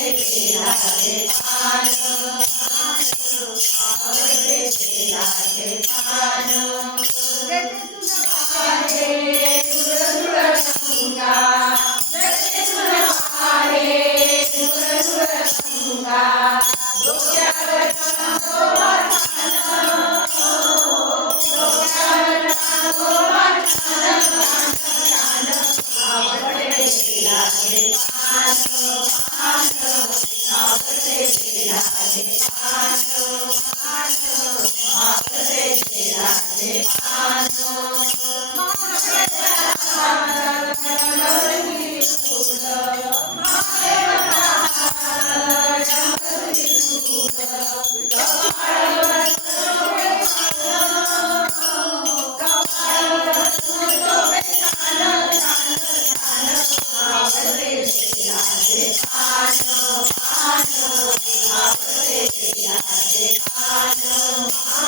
Thank you. Thank you. Hare Krishna, Hare Krishna, Krishna Krishna, Hare